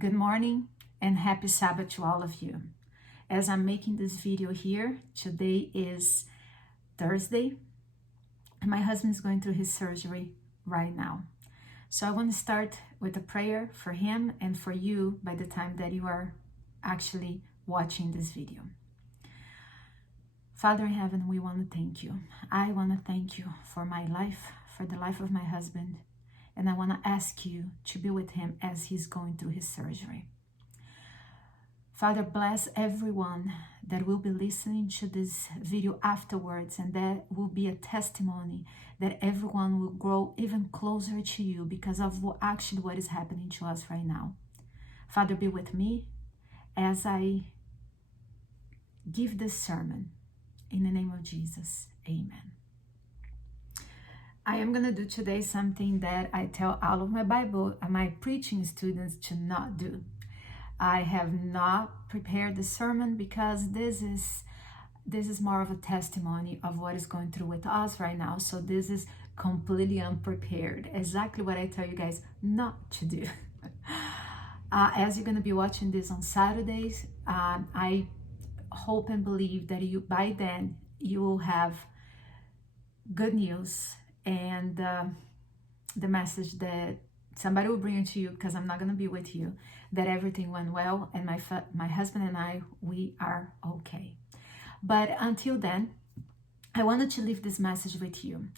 Good morning and happy Sabbath to all of you. As I'm making this video here, today is Thursday, and my husband is going through his surgery right now. So I want to start with a prayer for him and for you by the time that you are actually watching this video. Father in heaven, we want to thank you. I want to thank you for my life, for the life of my husband, and I want to ask you to be with him as he's going through his surgery. Father, bless everyone that will be listening to this video afterwards, and that will be a testimony that everyone will grow even closer to you because of what is happening to us right now. Father, be with me as I give this sermon. In the name of Jesus, amen. I am going to do today something that I tell all of my preaching students to not do. I have not prepared the sermon because this is more of a testimony of what is going through with us right now. So this is completely unprepared. Exactly what I tell you guys not to do. As you're going to be watching this on Saturdays, I hope and believe that by then you will have good news and the message that somebody will bring it to you, because I'm not going to be with you, that everything went well and my husband and I, we are okay. But until then, I wanted to leave this message with you.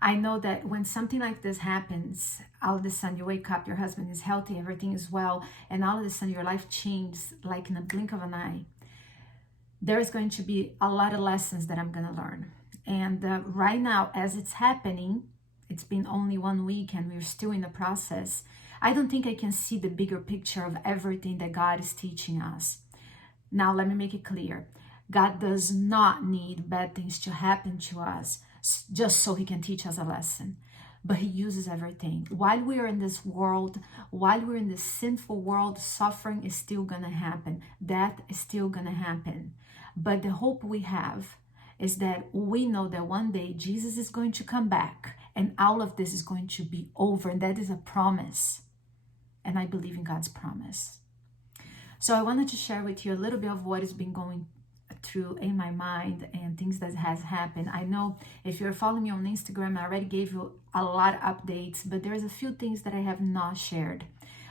I know that when something like this happens, all of a sudden you wake up, your husband is healthy, everything is well, and all of a sudden your life changes like in a blink of an eye. There's going to be a lot of lessons that I'm going to learn. And right now, as it's happening, it's been only 1 week and we're still in the process. I don't think I can see the bigger picture of everything that God is teaching us. Now, let me make it clear. God does not need bad things to happen to us just so he can teach us a lesson. But he uses everything. While we are in this world, while we're in this sinful world, suffering is still going to happen. Death is still going to happen. But the hope we have is that we know that one day Jesus is going to come back and all of this is going to be over. And that is a promise. And I believe in God's promise. So I wanted to share with you a little bit of what has been going through in my mind and things that has happened. I know if you're following me on Instagram, I already gave you a lot of updates, but there's a few things that I have not shared.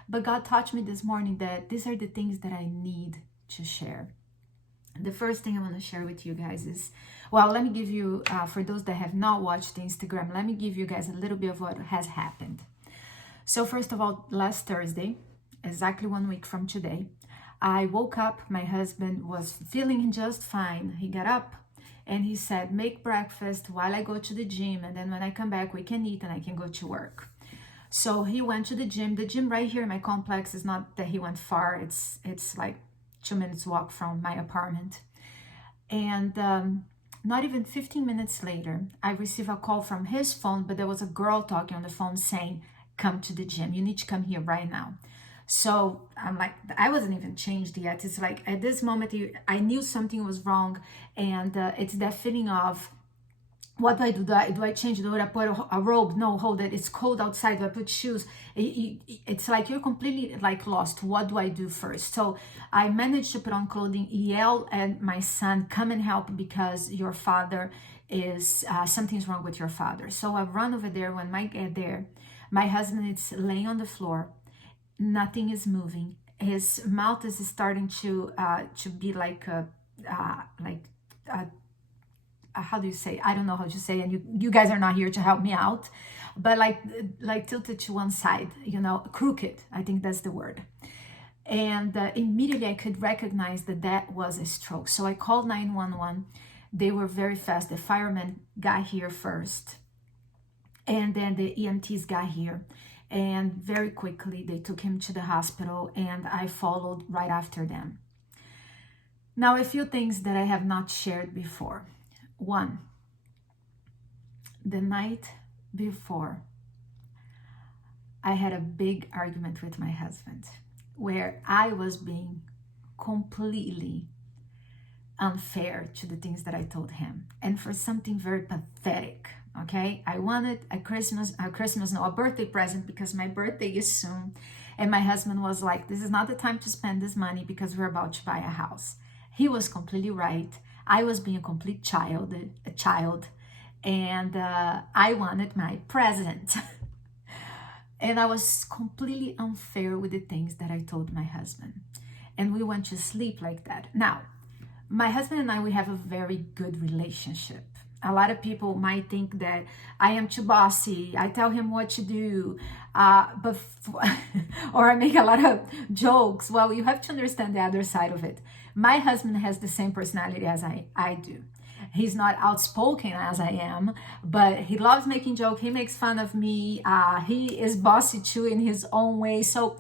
But God taught me this morning that these are the things that I need to share. The first thing I want to share with you guys is, well, let me give you, for those that have not watched the Instagram, let me give you guys a little bit of what has happened. So first of all, last Thursday, exactly 1 week from today, I woke up, my husband was feeling just fine. He got up and he said, make breakfast while I go to the gym, and then when I come back, we can eat and I can go to work. So he went to the gym. The gym right here in my complex is not that he went far. It's like 2 minutes walk from my apartment. And not even 15 minutes later, I received a call from his phone, but there was a girl talking on the phone saying, come to the gym. You need to come here right now. So I'm like, I wasn't even changed yet. It's like at this moment, I knew something was wrong. And it's that feeling of, what do I do? Do I change? Do I put a robe? No, hold it. It's cold outside. Do I put shoes? It's like you're completely like lost. What do I do first? So I managed to put on clothing, yell at my son, come and help because your father is, something's wrong with your father. So I run over there. When I get there, my husband is laying on the floor. Nothing is moving. His mouth is starting to be like how do you say? I don't know how to say, and you guys are not here to help me out, but like tilted to one side, crooked. I think that's the word. And immediately I could recognize that was a stroke. So I called 911. They were very fast. The firemen got here first, and then the EMTs got here. And very quickly, they took him to the hospital, and I followed right after them. Now, a few things that I have not shared before. One, the night before, I had a big argument with my husband where I was being completely unfair to the things that I told him, and for something very pathetic. Okay, I wanted a birthday present because my birthday is soon, And my husband was like, this is not the time to spend this money because we're about to buy a house. He was completely right. I was being a complete child, and I wanted my present. And I was completely unfair with the things that I told my husband. And we went to sleep like that. Now, my husband and I, we have a very good relationship. A lot of people might think that I am too bossy. I tell him what to do, or I make a lot of jokes. Well, you have to understand the other side of it. My husband has the same personality as I do. He's not outspoken as I am, but he loves making jokes. He makes fun of me. He is bossy too in his own way. So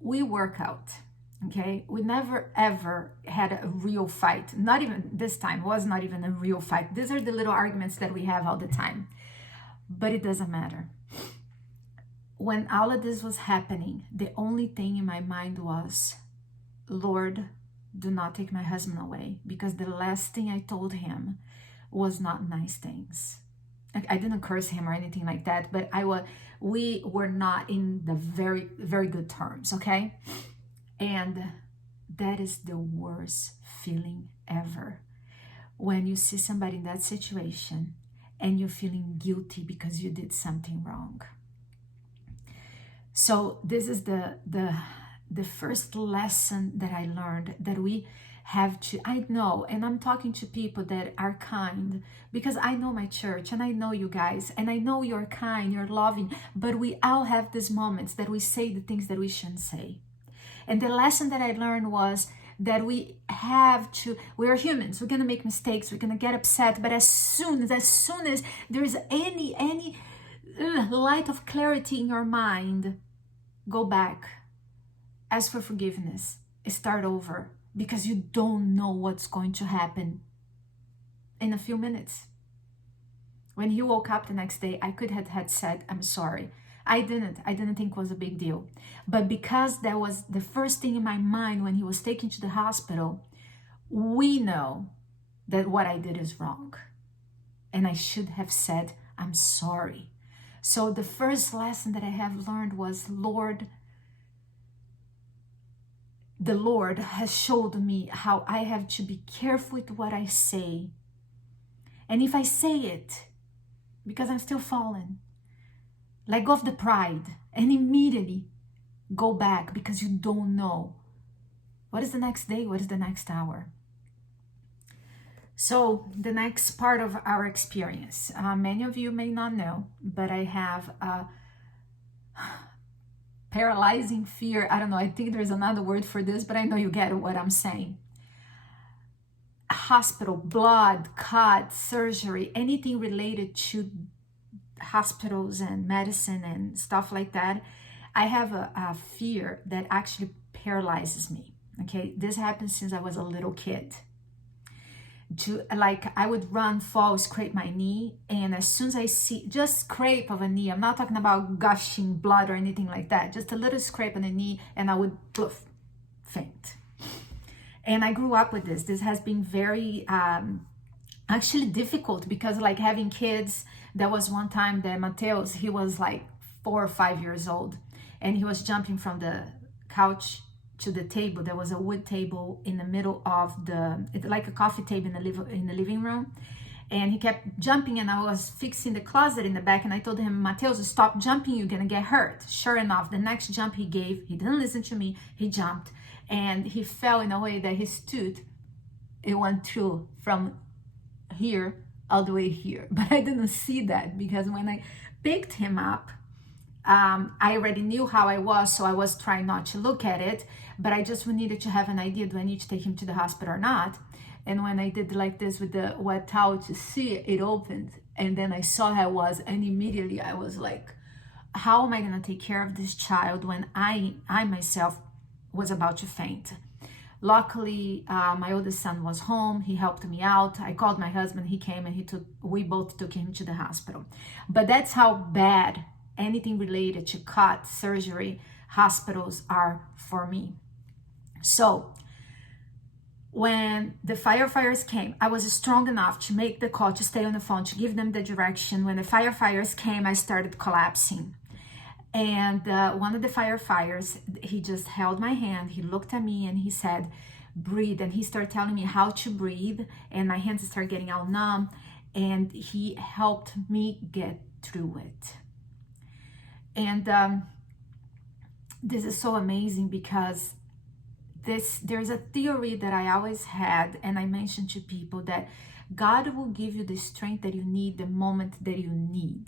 we work out. Okay, we never ever had a real fight. Not even this time, was not even a real fight. These are the little arguments that we have all the time. But it doesn't matter. When all of this was happening, the only thing in my mind was, Lord, do not take my husband away. Because the last thing I told him was not nice things. I didn't curse him or anything like that, but we were not in the very, very good terms, okay? And that is the worst feeling ever. When you see somebody in that situation and you're feeling guilty because you did something wrong. So this is the first lesson that I learned, that we have to, I know, and I'm talking to people that are kind, because I know my church and I know you guys, and I know you're kind, you're loving, but we all have these moments that we say the things that we shouldn't say. And the lesson that I learned was that we are humans. We're going to make mistakes. We're going to get upset. But as soon as there's any light of clarity in your mind, go back. Ask for forgiveness. Start over. Because you don't know what's going to happen in a few minutes. When he woke up the next day, I could have had said, I'm sorry. I didn't think it was a big deal. But because that was the first thing in my mind when he was taken to the hospital, we know that what I did is wrong. And I should have said, I'm sorry. So the first lesson that I have learned was, the Lord has showed me how I have to be careful with what I say. And if I say it, because I'm still fallen, let go of the pride and immediately go back, because you don't know what is the next day, what is the next hour. So the next part of our experience, many of you may not know, but I have a paralyzing fear. I don't know, I think there's another word for this, but I know you get what I'm saying. Hospital, blood, cut, surgery, anything related to hospitals and medicine and stuff like that, I have a fear that actually paralyzes me. Okay, this happened since I was a little kid. I would run, fall, scrape my knee, and as soon as I see just scrape of a knee, I'm not talking about gushing blood or anything like that, just a little scrape on the knee, and I would poof, faint. And I grew up with this. This has been very actually difficult, because like having kids, there was one time that Mateus, he was like 4 or 5 years old, and he was jumping from the couch to the table. There was a wood table in the middle of like a coffee table in the living room, and he kept jumping, and I was fixing the closet in the back, and I told him, Mateus, stop jumping, you're gonna get hurt. Sure enough, the next jump he gave, he didn't listen to me, he jumped, and he fell in a way that his tooth, it went through from here all the way here. But I didn't see that, because when I picked him up, I already knew how I was, so I was trying not to look at it, but I just needed to have an idea, do I need to take him to the hospital or not? And when I did like this with the wet towel to see it, it opened, and then I saw how it was, and immediately I was like, how am I going to take care of this child when I myself was about to faint? Luckily, my oldest son was home. He helped me out. I called my husband. He came, and we both took him to the hospital. But that's how bad anything related to cut, surgery, hospitals are for me. So when the firefighters came, I was strong enough to make the call, to stay on the phone, to give them the direction. When the firefighters came, I started collapsing. And one of the firefighters, he just held my hand, he looked at me and he said, breathe. And he started telling me how to breathe, and my hands started getting all numb, and he helped me get through it. And this is so amazing because there's a theory that I always had, and I mentioned to people, that God will give you the strength that you need the moment that you need.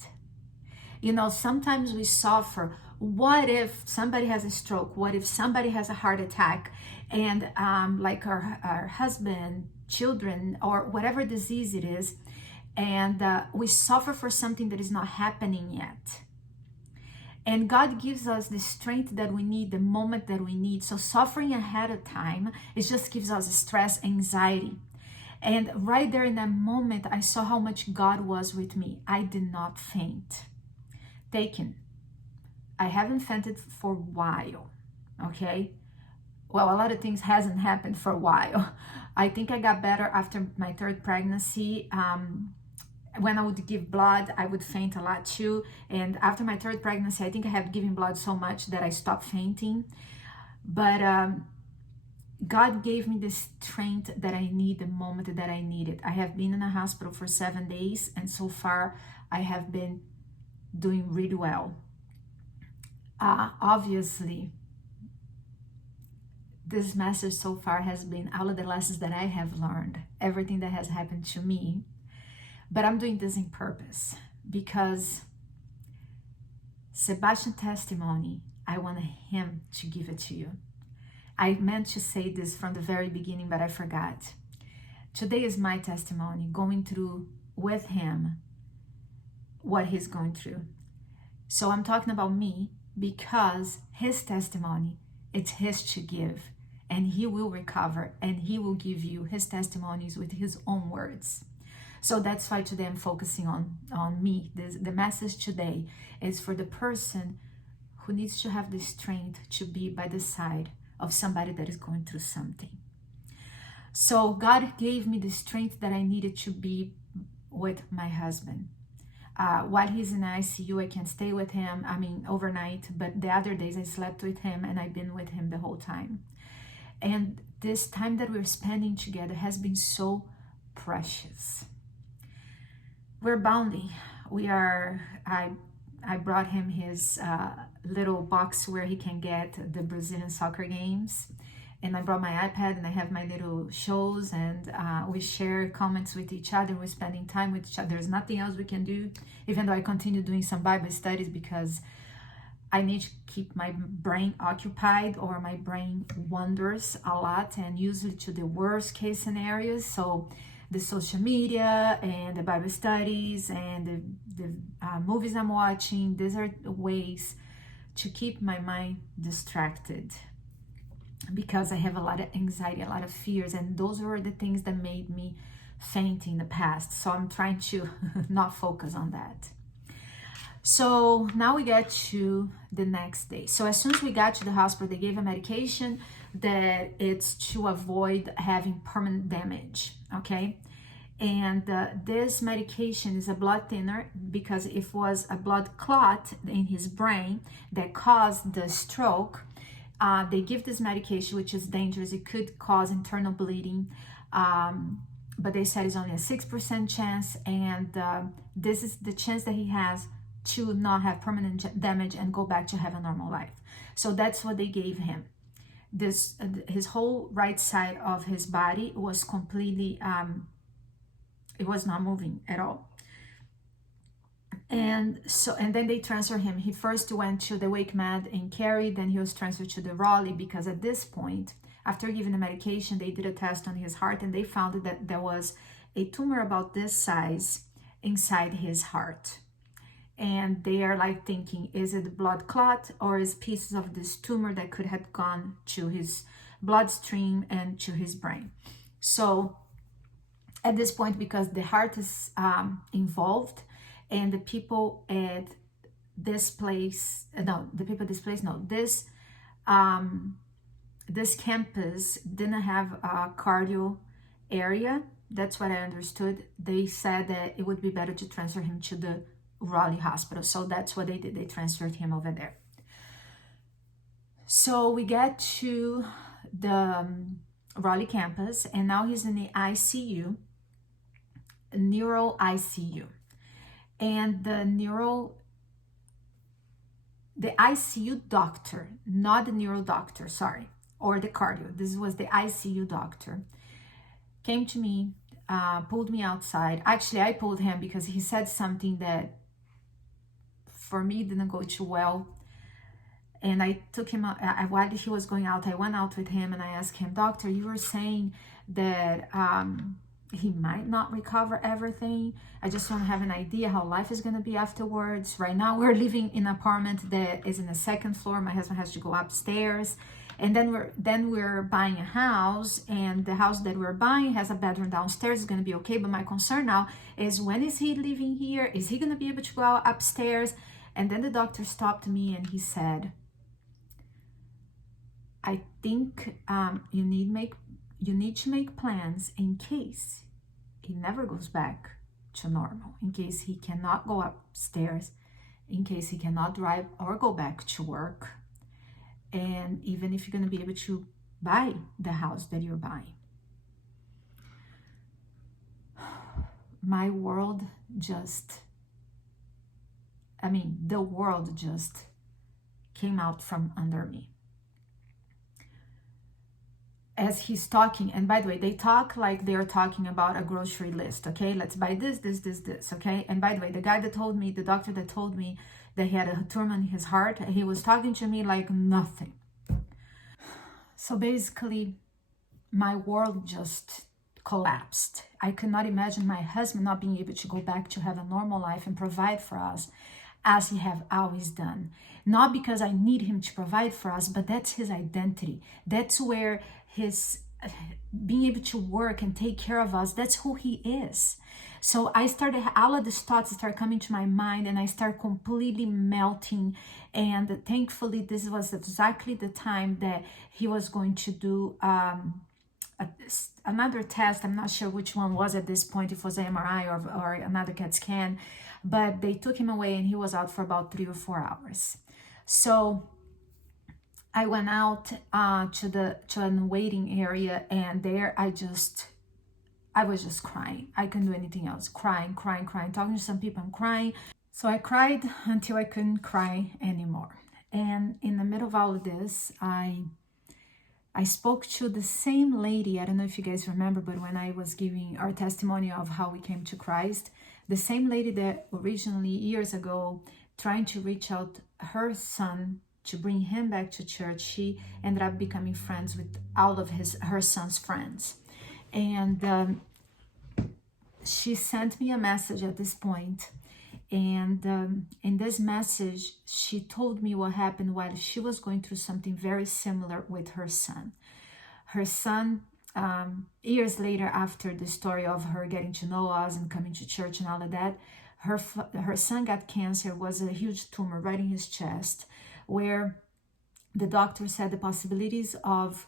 You know, sometimes we suffer. What if somebody has a stroke? What if somebody has a heart attack? And like our husband, children, or whatever disease it is, and we suffer for something that is not happening yet. And God gives us the strength that we need the moment that we need. So suffering ahead of time, it just gives us stress, anxiety. And right there in that moment, I saw how much God was with me. I did not faint. Taken. I haven't fainted for a while, okay? Well, a lot of things hasn't happened for a while. I think I got better after my third pregnancy. When I would give blood, I would faint a lot too. And after my third pregnancy, I think I have given blood so much that I stopped fainting. But God gave me the strength that I need the moment that I need it. I have been in the hospital for 7 days, and so far I have been doing really well. Obviously, this message so far has been all of the lessons that I have learned, everything that has happened to me. But I'm doing this in purpose because Sebastian's testimony, I want him to give it to you. I meant to say this from the very beginning, but I forgot. Today is my testimony, going through with him what he's going through. So I'm talking about me because his testimony, it's his to give, and he will recover, and he will give you his testimonies with his own words. So that's why today I'm focusing on me. The message today is for the person who needs to have the strength to be by the side of somebody that is going through something. So God gave me the strength that I needed to be with my husband. While he's in the ICU, I can stay with him, overnight, but the other days I slept with him and I've been with him the whole time. And this time that we're spending together has been so precious. We're bonding. I brought him his little box where he can get the Brazilian soccer games. And I brought my iPad and I have my little shows, and we share comments with each other. We're spending time with each other. There's nothing else we can do, even though I continue doing some Bible studies because I need to keep my brain occupied, or my brain wanders a lot, and usually to the worst case scenarios. So the social media and the Bible studies and the movies I'm watching, these are ways to keep my mind distracted, because I have a lot of anxiety, a lot of fears, and those were the things that made me faint in the past. So I'm trying to not focus on that. So now we get to the next day. So as soon as we got to the hospital, they gave a medication that it's to avoid having permanent damage, okay? And this medication is a blood thinner, because it was a blood clot in his brain that caused the stroke. They give this medication, which is dangerous. It could cause internal bleeding, but they said it's only a 6% chance, and this is the chance that he has to not have permanent damage and go back to have a normal life. So that's what they gave him. This his whole right side of his body was completely, it was not moving at all. And then they transferred him. He first went to the Wake Med in Cary, then he was transferred to the Raleigh, because at this point, after giving the medication, they did a test on his heart and they found that there was a tumor about this size inside his heart. And they are like thinking, is it a blood clot, or is pieces of this tumor that could have gone to his bloodstream and to his brain? So at this point, because the heart is involved, and the people at this place, this campus didn't have a cardio area. That's what I understood. They said that it would be better to transfer him to the Raleigh Hospital. So that's what they did. They transferred him over there. So we get to the Raleigh campus, and now he's in the ICU, neuro ICU. And the ICU doctor, not the neuro doctor, sorry, or the cardio, this was the ICU doctor, came to me, pulled me outside. Actually, I pulled him because he said something that for me didn't go too well. And I took him out. While he was going out, I went out with him and I asked him, "Doctor, you were saying that he might not recover everything. I just want to have an idea how life is going to be afterwards. Right now, we're living in an apartment that is in the second floor. My husband has to go upstairs. And then we're buying a house, and the house that we're buying has a bedroom downstairs. It's going to be okay. But my concern now is, when is he living here? Is he going to be able to go out upstairs?" And then the doctor stopped me and he said, "I think you need to make plans in case he never goes back to normal, in case he cannot go upstairs, in case he cannot drive or go back to work, and even if you're going to be able to buy the house that you're buying." My world the world just came out from under me. As he's talking, and by the way, they talk like they're talking about a grocery list, okay? Let's buy this, okay? And by the way, the doctor that told me that he had a tumor in his heart, he was talking to me like nothing. So basically, my world just collapsed. I could not imagine my husband not being able to go back to have a normal life and provide for us as he have always done. Not because I need him to provide for us, but that's his identity. That's where his being able to work and take care of us, that's who he is. So I started, all of these thoughts started coming to my mind, and I started completely melting. And thankfully, this was exactly the time that he was going to do another test. I'm not sure which one was at this point, if it was an MRI or another CAT scan, but they took him away and he was out for about 3 or 4 hours. So I went out to an waiting area, and there I was just crying. I couldn't do anything else. Crying, talking to some people and crying. So I cried until I couldn't cry anymore. And in the middle of all of this, I spoke to the same lady. I don't know if you guys remember, but when I was giving our testimony of how we came to Christ, the same lady that originally years ago trying to reach out her son to bring him back to church, she ended up becoming friends with all of her son's friends. And she sent me a message at this point. And in this message, she told me what happened while she was going through something very similar with her son. Her son, years later, after the story of her getting to know us and coming to church and all of that, her son got cancer, was a huge tumor right in his chest, where the doctor said the possibilities of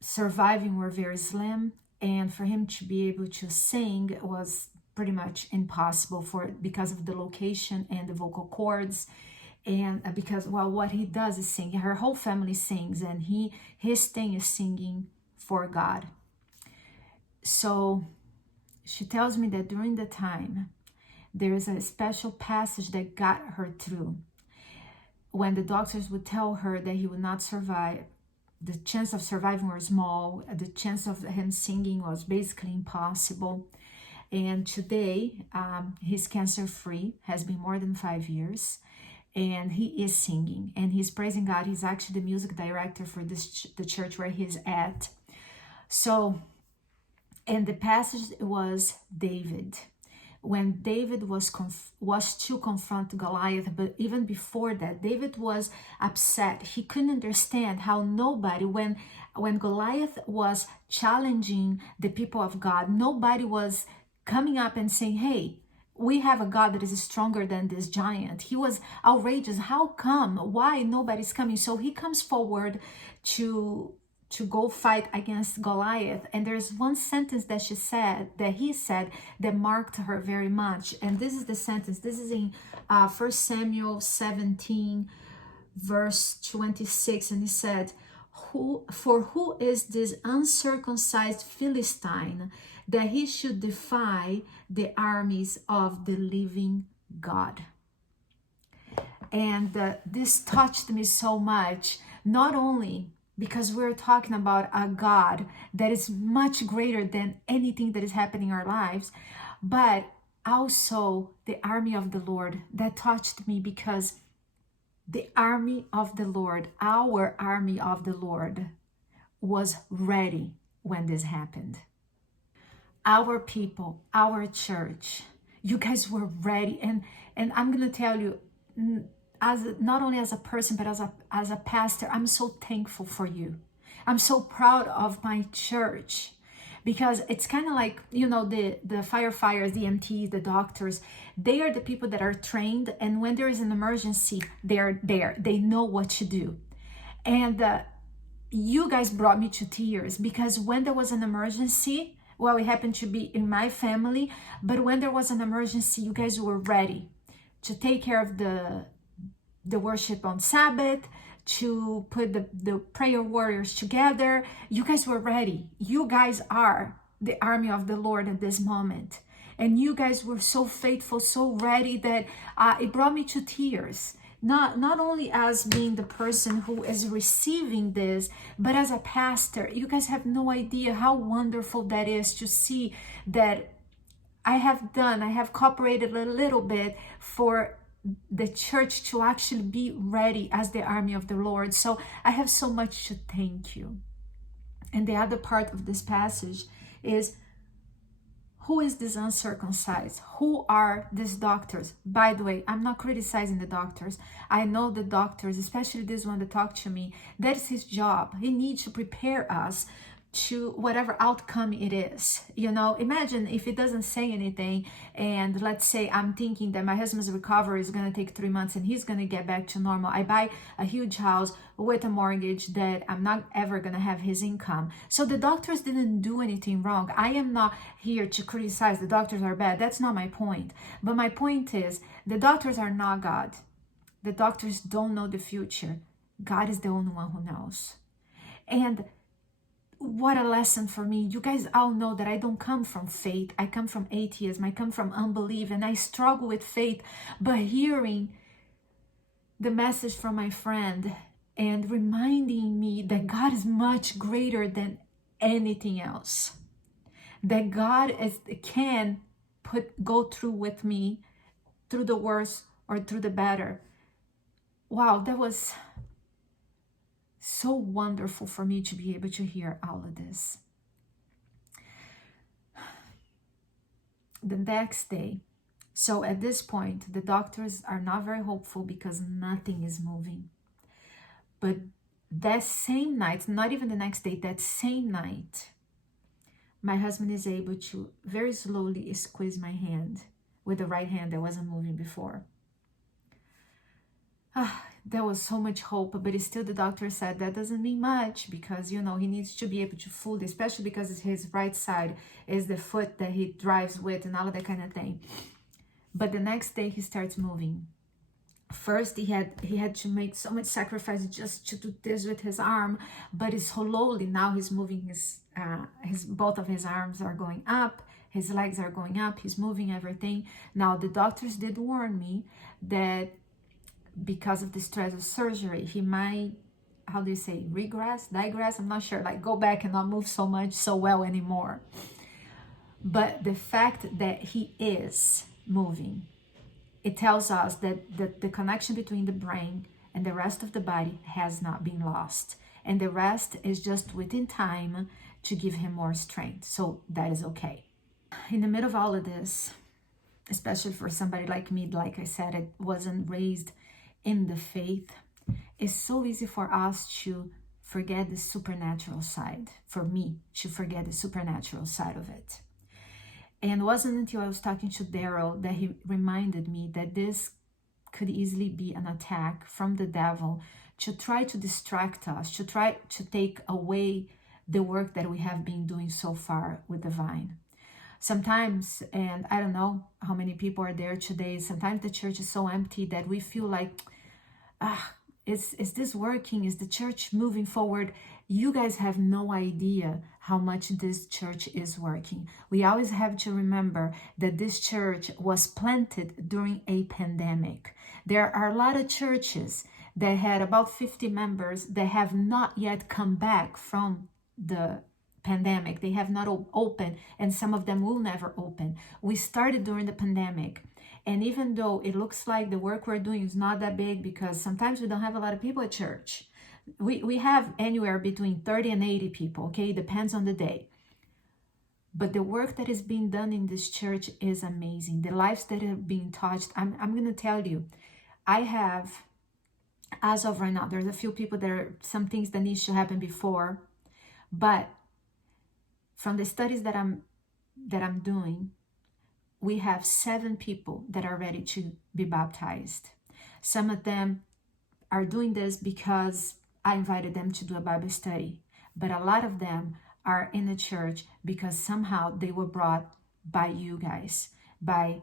surviving were very slim, and for him to be able to sing was pretty much impossible because of the location and the vocal cords, and because, well, what he does is sing. Her whole family sings, and his thing is singing for God. So she tells me that during the time, there is a special passage that got her through. When the doctors would tell her that he would not survive, the chance of surviving was small, the chance of him singing was basically impossible. And today, he's cancer-free, has been more than 5 years, and he is singing, and he's praising God. He's actually the music director for the church where he's at. So, and the passage was David. When David was to confront Goliath, but even before that, David was upset. He couldn't understand how nobody, when Goliath was challenging the people of God, nobody was coming up and saying, "Hey, we have a God that is stronger than this giant." He was outrageous. How come? Why nobody's coming? So he comes forward to to go fight against Goliath. And there's one sentence that he said, that marked her very much. And this is the sentence. This is in 1 Samuel 17, verse 26. And he said, who is this uncircumcised Philistine, that he should defy the armies of the living God? And this touched me so much, not only because we're talking about a God that is much greater than anything that is happening in our lives, but also the army of the Lord. That touched me because the army of the Lord, our army of the Lord, was ready when this happened. Our people, our church, you guys were ready. And I'm going to tell you, not only as a person, but as a pastor, I'm so thankful for you. I'm so proud of my church, because it's kind of like, you know, the firefighters, the EMTs, the doctors, they are the people that are trained, and when there is an emergency, they're there. They know what to do. And you guys brought me to tears, because when there was an emergency, well, it happened to be in my family, but when there was an emergency, you guys were ready to take care of the worship on Sabbath, to put the prayer warriors together. You guys were ready. You guys are the army of the Lord at this moment. And you guys were so faithful, so ready, that it brought me to tears. Not only as being the person who is receiving this, but as a pastor. You guys have no idea how wonderful that is, to see that I have cooperated a little bit for the church to actually be ready as the army of the Lord. So I have so much to thank you. And the other part of this passage is, who is this uncircumcised? Who are these doctors? By the way, I'm not criticizing the doctors. I know the doctors, especially this one that talked to me, that is his job. He needs to prepare us to whatever outcome it is. You know, imagine if it doesn't say anything, and let's say I'm thinking that my husband's recovery is going to take 3 months and he's going to get back to normal. I buy a huge house with a mortgage that I'm not ever going to have his income. So the doctors didn't do anything wrong. I am not here to criticize the doctors are bad. That's not my point. But my point is, the doctors are not God. The doctors don't know the future. God is the only one who knows. And what a lesson for me. You guys all know that I don't come from faith. I come from atheism. I come from unbelief, and I struggle with faith. But hearing the message from my friend and reminding me that God is much greater than anything else, that God can go through with me through the worst or through the better. Wow, that was so wonderful for me to be able to hear all of this. The next day, so at this point, the doctors are not very hopeful because nothing is moving. But that same night, not even the next day, that same night, my husband is able to very slowly squeeze my hand with the right hand that wasn't moving before. There was so much hope, but still the doctor said that doesn't mean much, because, you know, he needs to be able to fully, especially because his right side is the foot that he drives with and all of that kind of thing. But the next day he starts moving. First he had to make so much sacrifice just to do this with his arm, but it's slowly now he's moving both of his arms are going up, his legs are going up, he's moving everything. Now the doctors did warn me that because of the stress of surgery, he might, how do you say, digress, I'm not sure, like go back and not move so well anymore. But the fact that he is moving, it tells us that the connection between the brain and the rest of the body has not been lost. And the rest is just within time to give him more strength. So that is okay. In the middle of all of this, especially for somebody like me, like I said, I wasn't raised in the faith, it's so easy for us to forget the supernatural side, for me to forget the supernatural side of it. And it wasn't until I was talking to Daryl that he reminded me that this could easily be an attack from the devil to try to distract us, to try to take away the work that we have been doing so far with the vine. Sometimes, and I don't know how many people are there today, sometimes the church is so empty that we feel like, is this working? Is the church moving forward? You guys have no idea how much this church is working. We always have to remember that this church was planted during a pandemic. There are a lot of churches that had about 50 members that have not yet come back from the pandemic. They have not opened, and some of them will never open. We started during the pandemic. And even though it looks like the work we're doing is not that big, because sometimes we don't have a lot of people at church. We have anywhere between 30 and 80 people, okay? It depends on the day. But the work that is being done in this church is amazing. The lives that have been touched, I'm going to tell you, I have, as of right now, there's a few people that are some things that needs to happen before, but from the studies that I'm doing, we have 7 people that are ready to be baptized. Some of them are doing this because I invited them to do a Bible study, but a lot of them are in the church because somehow they were brought by you guys, by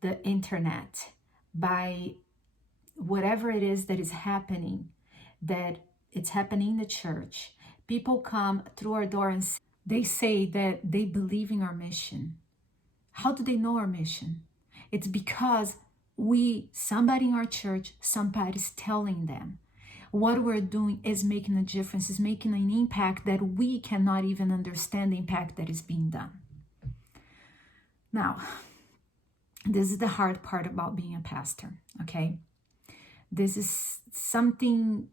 the internet, by whatever it is that is happening, that it's happening in the church. People come through our door and they say that they believe in our mission. How do they know our mission? It's because somebody in our church, somebody's telling them what we're doing is making a difference, is making an impact that we cannot even understand the impact that is being done. Now, this is the hard part about being a pastor, okay? This is something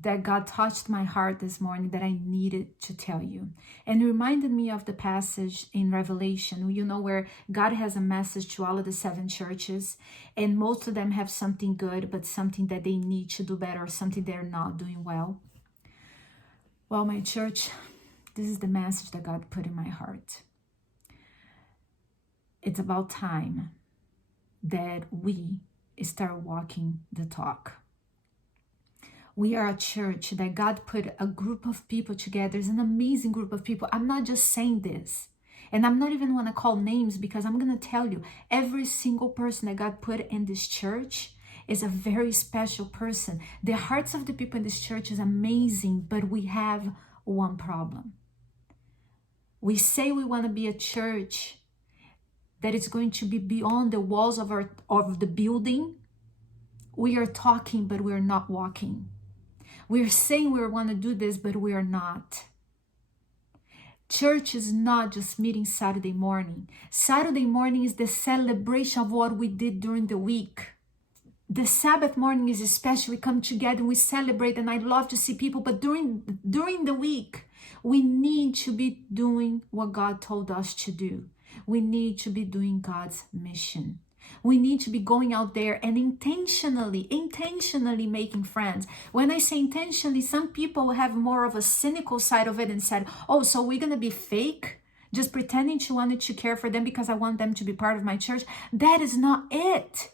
that God touched my heart this morning that I needed to tell you. And it reminded me of the passage in Revelation, you know, where God has a message to all of the 7 churches, and most of them have something good, but something that they need to do better, or something they're not doing well. Well, my church, this is the message that God put in my heart. It's about time that we start walking the talk. We are a church that God put a group of people together. It's an amazing group of people. I'm not just saying this. And I'm not even want to call names, because I'm going to tell you, every single person that God put in this church is a very special person. The hearts of the people in this church is amazing, but we have one problem. We say we want to be a church that is going to be beyond the walls of the building. We are talking, but we're not walking. We're saying we want to do this, but we are not. Church is not just meeting Saturday morning. Saturday morning is the celebration of what we did during the week. The Sabbath morning is special. We come together and we celebrate, and I love to see people. But during the week, we need to be doing what God told us to do. We need to be doing God's mission. We need to be going out there and intentionally making friends. When I say intentionally, some people have more of a cynical side of it and said, oh, so we're going to be fake? Just pretending to want to care for them because I want them to be part of my church? That is not it.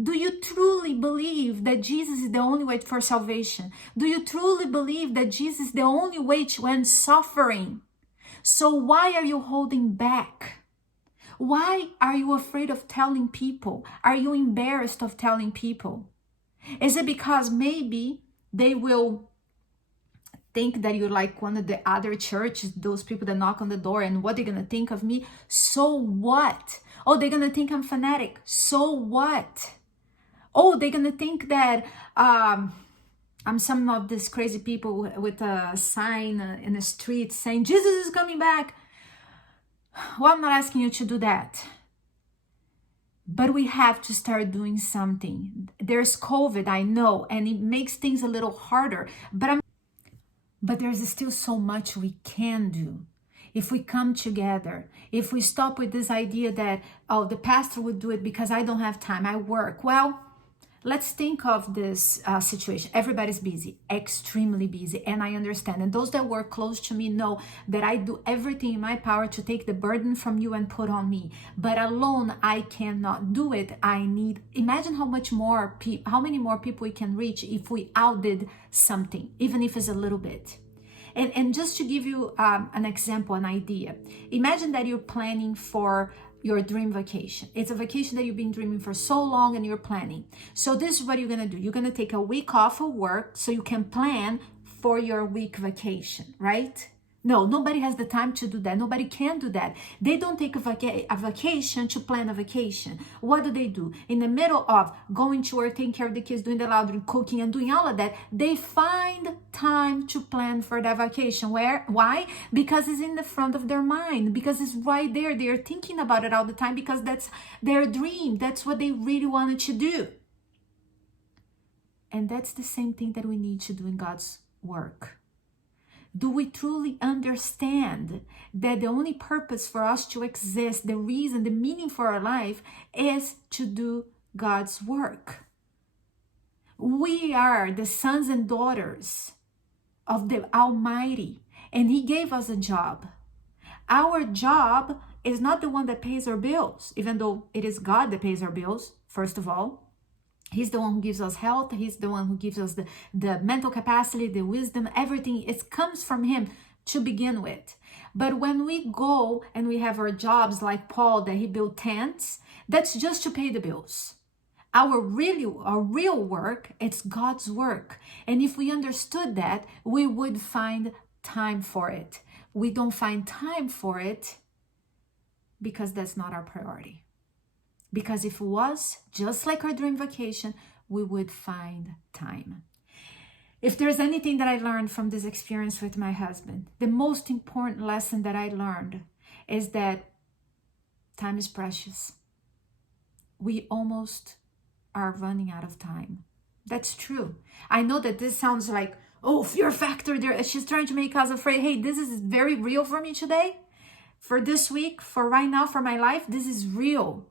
Do you truly believe that Jesus is the only way for salvation? Do you truly believe that Jesus is the only way to end suffering? So why are you holding back? Why are you afraid of telling people? Are you embarrassed of telling people? Is it because maybe they will think that you're like one of the other churches, those people that knock on the door, and what they're going to think of me? So what? Oh, they're going to think I'm fanatic. So what? Oh, they're going to think that I'm some of these crazy people with a sign in the street saying, Jesus is coming back. Well, I'm not asking you to do that. But we have to start doing something. There's COVID, I know, and it makes things a little harder. But there's still so much we can do. If we come together, if we stop with this idea that, oh, the pastor would do it because I don't have time, I work. Well, Let's think of this situation. Everybody's busy, extremely busy, and I understand. And those that work close to me know that I do everything in my power to take the burden from you and put on me. But alone, I cannot do it. I need, imagine how many more people we can reach if we outdid something, even if it's a little bit. And just to give you an example, an idea, imagine that you're planning for your dream vacation. It's a vacation that you've been dreaming for so long and you're planning. So this is what you're going to do. You're going to take a week off of work so you can plan for your week vacation, right? No, nobody has the time to do that. Nobody can do that. They don't take a vacation to plan a vacation. What do? In the middle of going to work, taking care of the kids, doing the laundry, cooking, and doing all of that, they find time to plan for that vacation. Why? Because it's in the front of their mind. Because it's right there. They're thinking about it all the time because that's their dream. That's what they really wanted to do. And that's the same thing that we need to do in God's work. Do we truly understand that the only purpose for us to exist, the reason, the meaning for our life is to do God's work? We are the sons and daughters of the Almighty, and He gave us a job. Our job is not the one that pays our bills, even though it is God that pays our bills, first of all. He's the one who gives us health. He's the one who gives us the mental capacity, the wisdom, everything. It comes from Him to begin with. But when we go and we have our jobs like Paul, that he built tents, that's just to pay the bills. Our real work, it's God's work. And if we understood that, we would find time for it. We don't find time for it because that's not our priority. Because if it was just like our dream vacation, we would find time. If there's anything that I learned from this experience with my husband, the most important lesson that I learned is that time is precious. We almost are running out of time. That's true. I know that this sounds like, oh, fear factor there. She's trying to make us afraid. Hey, this is very real for me today. For this week, for right now, for my life, this is real.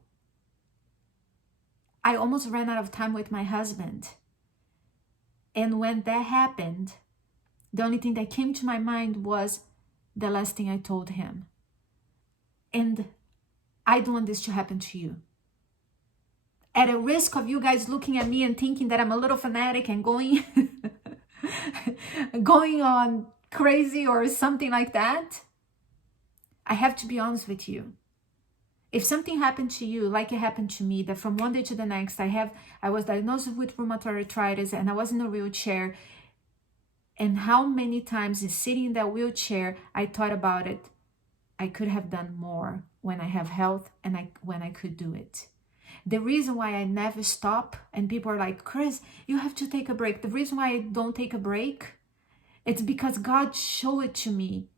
I almost ran out of time with my husband. And when that happened, the only thing that came to my mind was the last thing I told him. And I don't want this to happen to you. At a risk of you guys looking at me and thinking that I'm a little fanatic and going on crazy or something like that, I have to be honest with you. If something happened to you, like it happened to me, that from one day to the next, I was diagnosed with rheumatoid arthritis and I was in a wheelchair. And how many times sitting in that wheelchair, I thought about it. I could have done more when I have health and when I could do it. The reason why I never stop, and people are like, Cris, you have to take a break. The reason why I don't take a break, it's because God showed it to me.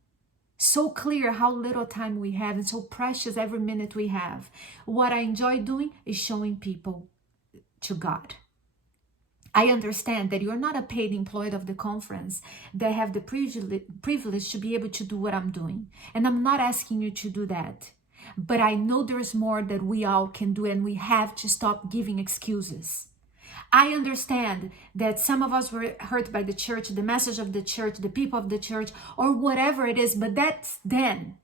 So clear how little time we have and so precious every minute we have. What I enjoy doing is showing people to God. I understand that you're not a paid employee of the conference that have the privilege to be able to do what I'm doing. And I'm not asking you to do that. But I know there's more that we all can do, and we have to stop giving excuses. I understand that some of us were hurt by the church, the message of the church, the people of the church, or whatever it is, but that's then.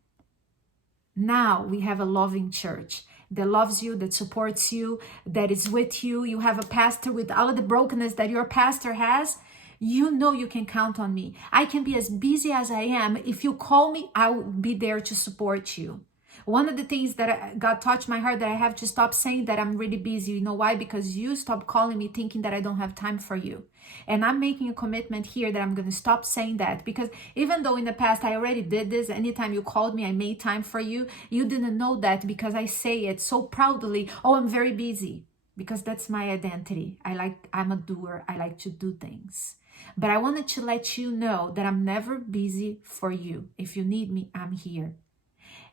Now we have a loving church that loves you, that supports you, that is with you. You have a pastor with all of the brokenness that your pastor has. You know you can count on me. I can be as busy as I am. If you call me, I will be there to support you. One of the things that God touched my heart that I have to stop saying that I'm really busy. You know why? Because you stopped calling me thinking that I don't have time for you. And I'm making a commitment here that I'm going to stop saying that, because even though in the past I already did this, anytime you called me, I made time for you. You didn't know that because I say it so proudly. Oh, I'm very busy, because that's my identity. I'm a doer. I like to do things. But I wanted to let you know that I'm never busy for you. If you need me, I'm here.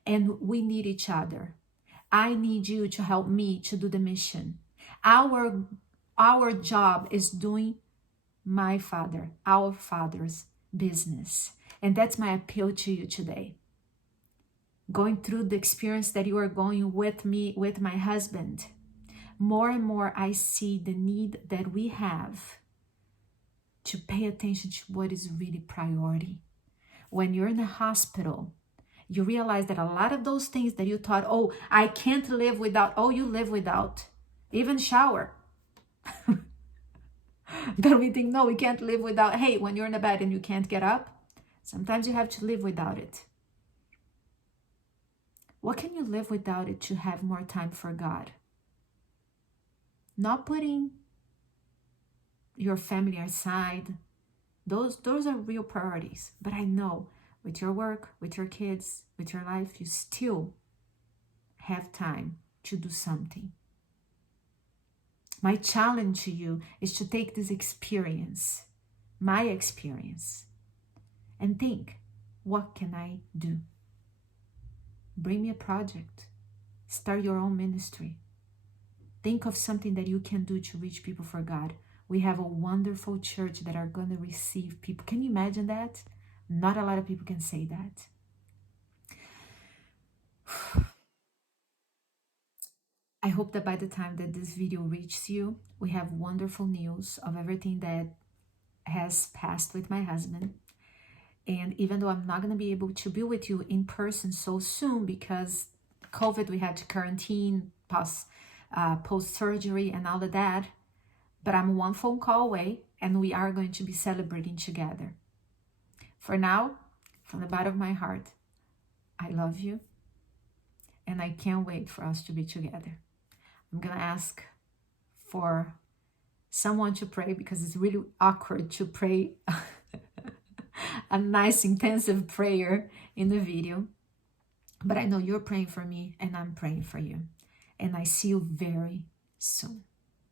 And we need each other. I need you to help me to do the mission. Our job is doing our Father's business. And that's my appeal to you today. Going through the experience that you are going with me, with my husband, more and more I see the need that we have to pay attention to what is really priority. When you're in the hospital, you realize that a lot of those things that you thought, oh, I can't live without, oh, you live without. Even shower. That we think, no, we can't live without. Hey, when you're in the bed and you can't get up, sometimes you have to live without it. What can you live without it to have more time for God? Not putting your family aside. Those are real priorities. But I know with your work, with your kids, with your life, you still have time to do something. My challenge to you is to take this experience, my experience, and think, what can I do? Bring me a project. Start your own ministry. Think of something that you can do to reach people for God. We have a wonderful church that are going to receive people. Can you imagine that? Not a lot of people can say that. I hope that by the time that this video reaches you, we have wonderful news of everything that has passed with my husband. And even though I'm not going to be able to be with you in person so soon because COVID, we had to quarantine, post-surgery and all of that, but I'm one phone call away and we are going to be celebrating together. For now, from the bottom of my heart, I love you and I can't wait for us to be together. I'm going to ask for someone to pray because it's really awkward to pray a nice intensive prayer in the video. But I know you're praying for me and I'm praying for you. And I see you very soon.